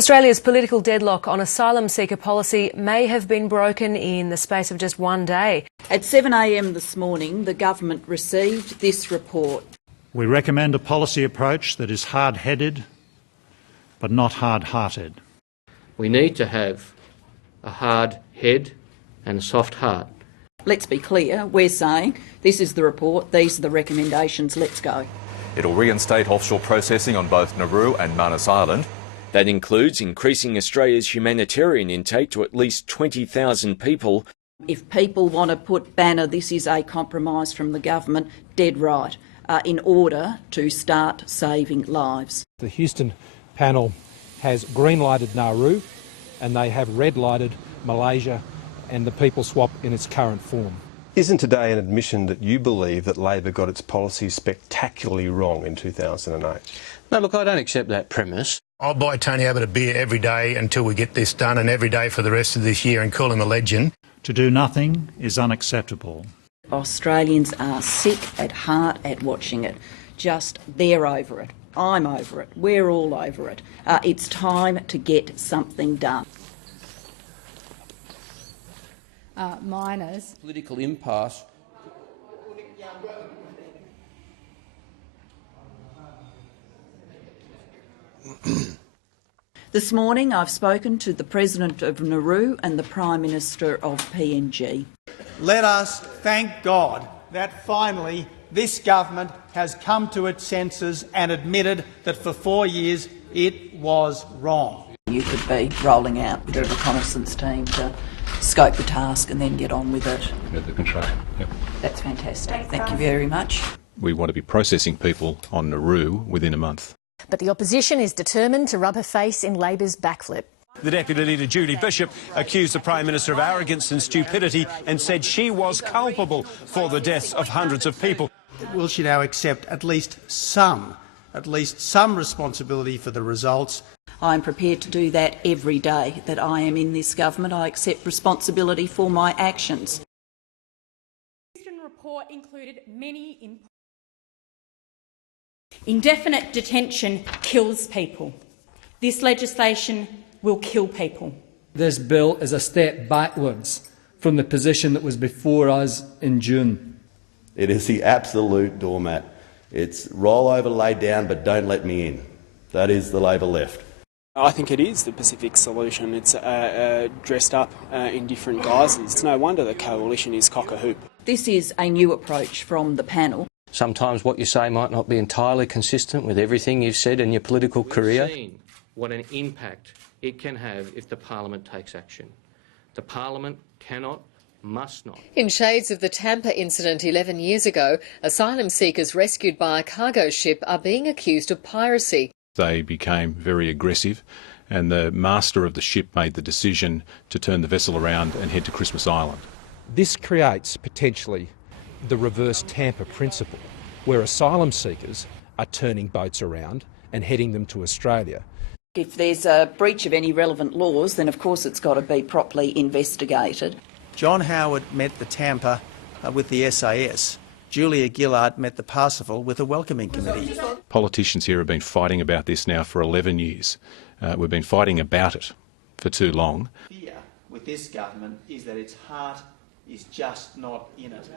Australia's political deadlock on asylum seeker policy may have been broken in the space of just one day. At 7 a.m. this morning, the government received this report. We recommend a policy approach that is hard-headed but not hard-hearted. We need to have a hard head and a soft heart. Let's be clear, we're saying this is the report, these are the recommendations, let's go. It'll reinstate offshore processing on both Nauru and Manus Island. That includes increasing Australia's humanitarian intake to at least 20,000 people. If people want to put banner, this is a compromise from the government, dead right, in order to start saving lives. The Houston panel has green-lighted Nauru and they have red-lighted Malaysia and the people swap in its current form. Isn't today an admission that you believe that Labor got its policies spectacularly wrong in 2008? No, look, I don't accept that premise. I'll buy Tony Abbott a beer every day until we get this done, and every day for the rest of this year, and call him a legend. To do nothing is unacceptable. Australians are sick at heart at watching it. They're over it. I'm over it. We're all over it. It's time to get something done. Miners. Political impasse. This morning I've spoken to the President of Nauru and the Prime Minister of PNG. Let us thank God that finally this government has come to its senses and admitted that for 4 years it was wrong. You could be rolling out with a reconnaissance team to scope the task and then get on with it. The construction, yep. That's fantastic. Thank you very much. We want to be processing people on Nauru within a month. But the opposition is determined to rub her face in Labor's backflip. The Deputy Leader, Julie Bishop, accused the Prime Minister of arrogance and stupidity and said she was culpable for the deaths of hundreds of people. Will she now accept at least some responsibility for the results? I'm prepared to do that every day that I am in this government. I accept responsibility for my actions. The Houston report included many indefinite detention kills people. This legislation will kill people. This bill is a step backwards from the position that was before us in June. It is the absolute doormat. It's roll over, lay down, but don't let me in. That is the Labor left. I think it is the Pacific solution. It's dressed up in different guises. It's no wonder the coalition is cock-a-hoop. This is a new approach from the panel. Sometimes what you say might not be entirely consistent with everything you've said in your political career. We've seen what an impact it can have if the Parliament takes action. The Parliament cannot, must not. In shades of the Tampa incident 11 years ago, asylum seekers rescued by a cargo ship are being accused of piracy. They became very aggressive and the master of the ship made the decision to turn the vessel around and head to Christmas Island. This creates potentially the reverse Tampa principle, where asylum seekers are turning boats around and heading them to Australia. If there's a breach of any relevant laws, then of course it's got to be properly investigated. John Howard met the Tampa with the SAS. Julia Gillard met the Parsifal with a welcoming committee. Politicians here have been fighting about this now for 11 years. We've been fighting about it for too long. Fear with this government is that its heart is just not in it.